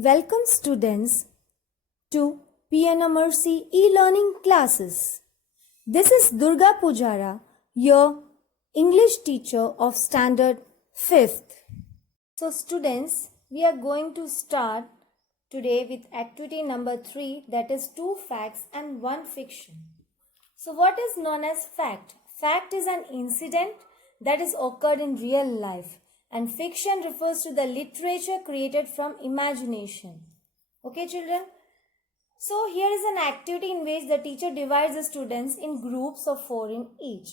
Welcome students to P.N.AMERSEY e-learning classes. This is Durga Pujara, your English teacher of standard 5th. So students, we are going to start today with activity number 3, that is 2 facts and 1 fiction. So what is known as fact? Fact is an incident that is occurred in real life. And fiction refers to the literature created from imagination. Okay, children? So here is an activity in which the teacher divides the students in groups of 4 in each.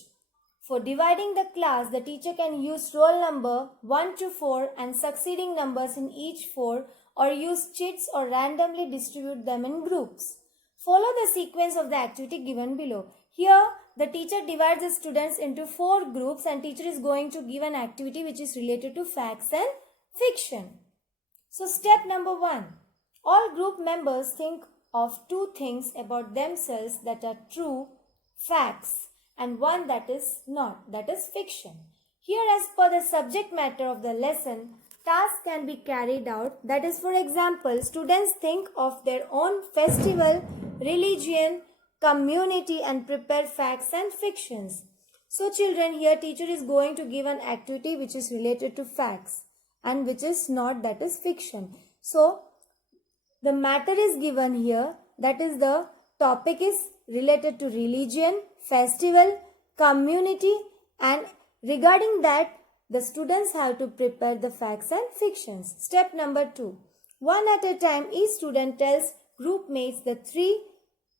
For dividing the class, the teacher can use roll number 1 to 4 and succeeding numbers in each 4, or use chits or randomly distribute them in groups. Follow the sequence of the activity given below. Here, the teacher divides the students into 4 groups and teacher is going to give an activity which is related to facts and fiction. So step number 1. All group members think of 2 things about themselves that are true, facts, and 1 that is not, that is fiction. Here, as per the subject matter of the lesson, tasks can be carried out. That is, for example, students think of their own festival, religion, community and prepare facts and fictions. So children, here teacher is going to give an activity which is related to facts and which is not, that is fiction. So the matter is given here, that is the topic is related to religion, festival, community, and regarding that the students have to prepare the facts and fictions. Step number 2. One at a time, each student tells group mates the 3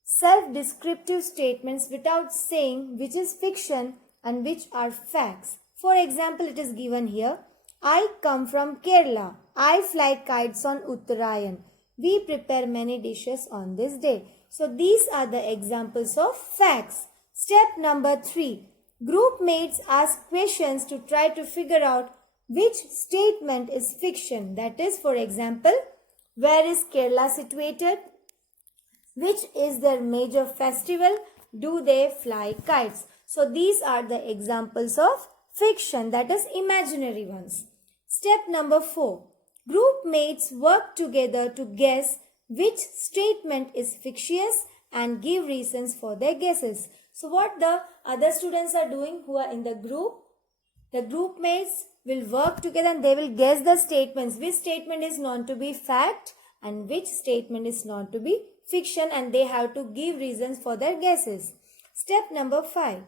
self-descriptive statements without saying which is fiction and which are facts. For example, it is given here. I come from Kerala. I fly kites on Uttarayan. We prepare many dishes on this day. So these are the examples of facts. Step number 3. Group mates ask questions to try to figure out which statement is fiction. That is, for example, where is Kerala situated? Which is their major festival? Do they fly kites? So these are the examples of fiction, that is imaginary ones. Step number 4. Group mates work together to guess which statement is fictitious and give reasons for their guesses. So what the other students are doing who are in the group mates will work together and they will guess the statements. Which statement is known to be fact and which statement is known to be fiction, and they have to give reasons for their guesses. Step number 5.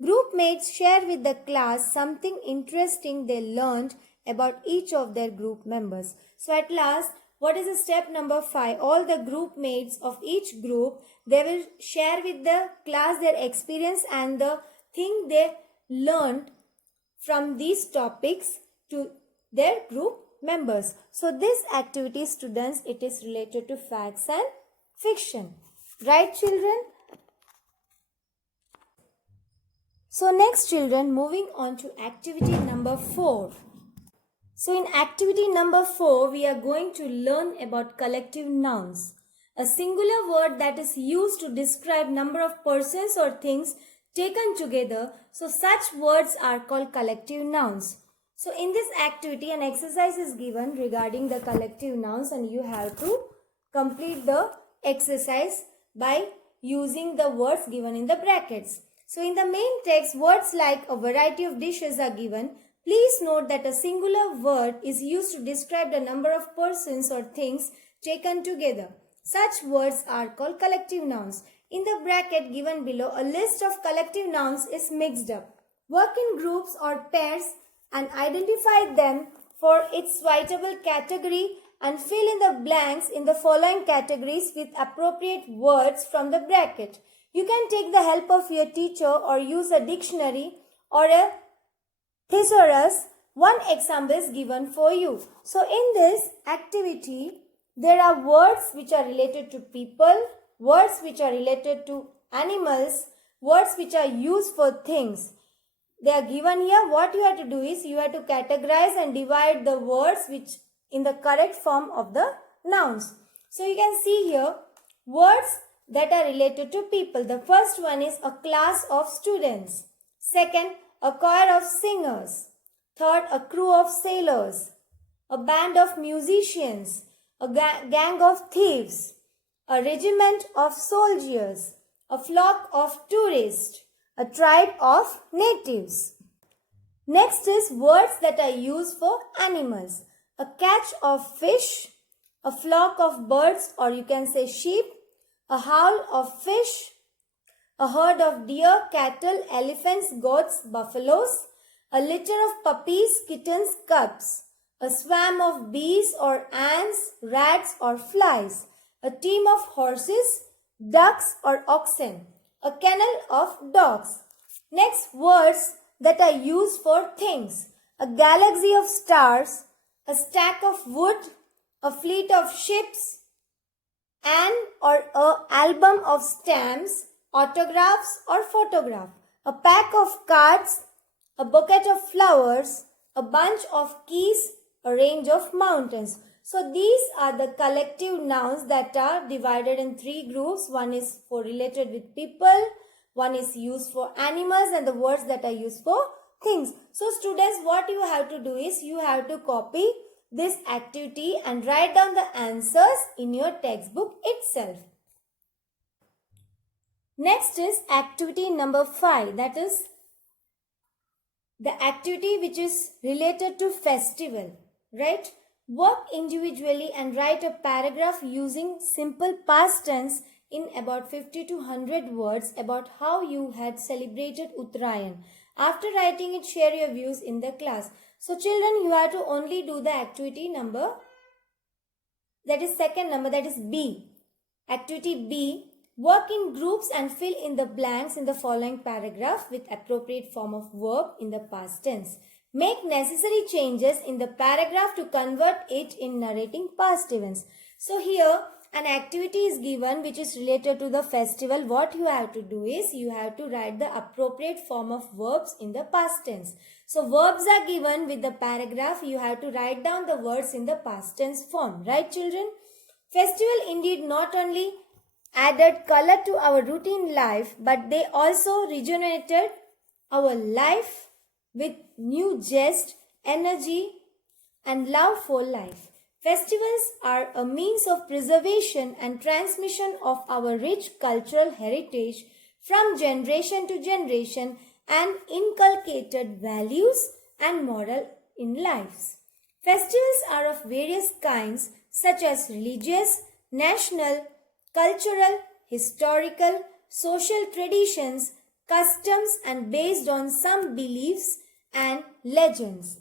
Group mates share with the class something interesting they learned about each of their group members. So at last, what is the step number 5? All the group mates of each group, they will share with the class their experience and the thing they learned from these topics to their group members. So this activity, students, it is related to facts and fiction. Right, children? So next, children, moving on to activity number 4. So in activity number 4, we are going to learn about collective nouns. A singular word that is used to describe number of persons or things taken together. So such words are called collective nouns. So in this activity, an exercise is given regarding the collective nouns and you have to complete the exercise by using the words given in the brackets. So in the main text, words like a variety of dishes are given. Please note that a singular word is used to describe the number of persons or things taken together. Such words are called collective nouns. In the bracket given below, a list of collective nouns is mixed up. Work in groups or pairs and identify them for its suitable category and fill in the blanks in the following categories with appropriate words from the bracket. You can take the help of your teacher or use a dictionary or a thesaurus. One example is given for you. So in this activity, there are words which are related to people, words which are related to animals, words which are used for things. They are given here. What you have to do is you have to categorize and divide the words which in the correct form of the nouns. So you can see here words that are related to people. The first one is a class of students. Second, a choir of singers. Third, a crew of sailors. A band of musicians. a gang of thieves, a regiment of soldiers, a flock of tourists, a tribe of natives. Next is words that are used for animals. A catch of fish, a flock of birds, or you can say sheep, a howl of fish, a herd of deer, cattle, elephants, goats, buffaloes, a litter of puppies, kittens, cubs, a swarm of bees or ants, rats or flies, a team of horses, ducks or oxen, a kennel of dogs. Next, words that are used for things. A galaxy of stars, a stack of wood, a fleet of ships, an or a album of stamps, autographs or photograph, a pack of cards, a bouquet of flowers, a bunch of keys, a range of mountains. So these are the collective nouns that are divided in three groups. One is for related with people, one is used for animals, and the words that are used for things. So students, what you have to do is you have to copy this activity and write down the answers in your textbook itself. Next is activity number 5, that is the activity which is related to festival, right? Work individually and write a paragraph using simple past tense in about 50 to 100 words about how you had celebrated Uttarayan. After writing it, share your views in the class. So children, you have to only do the activity number, that is second number, that is B. Activity B. Work in groups and fill in the blanks in the following paragraph with appropriate form of verb in the past tense. Make necessary changes in the paragraph to convert it in narrating past events. So here an activity is given which is related to the festival. What you have to do is you have to write the appropriate form of verbs in the past tense. So verbs are given with the paragraph. You have to write down the words in the past tense form. Right children? Festival indeed not only added color to our routine life, but they also rejuvenated our life with new zest, energy and love for life. Festivals are a means of preservation and transmission of our rich cultural heritage from generation to generation and inculcated values and moral in lives. Festivals are of various kinds such as religious, national, cultural, historical, social traditions, customs and based on some beliefs and legends.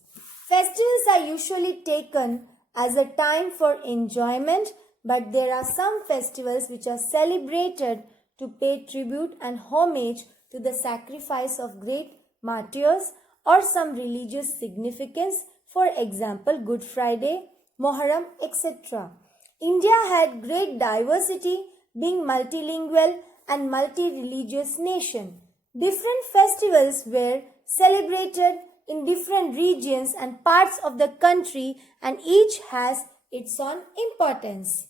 Festivals are usually taken as a time for enjoyment, but there are some festivals which are celebrated to pay tribute and homage to the sacrifice of great martyrs or some religious significance, for example, Good Friday, Moharram, etc. India had great diversity, being multilingual and multi-religious nation. Different festivals were celebrated in different regions and parts of the country, and each has its own importance.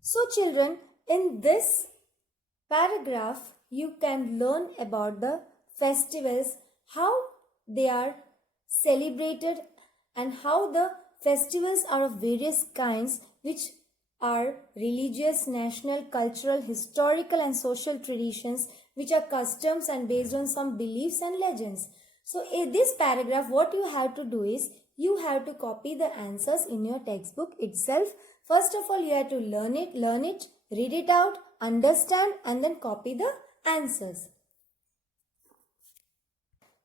So children, in this paragraph, you can learn about the festivals, how they are celebrated and how the festivals are of various kinds which are religious, national, cultural, historical and social traditions which are customs and based on some beliefs and legends. So in this paragraph, what you have to do is you have to copy the answers in your textbook itself. First of all, you have to learn it, read it out, understand and then copy the answers.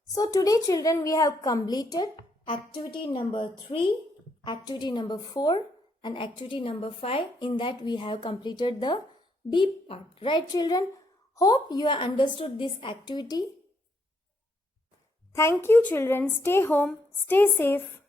So today children, we have completed activity number 3, activity number 4 and activity number 5. In that we have completed the B part. Right children? Hope you have understood this activity. Thank you children. Stay home. Stay safe.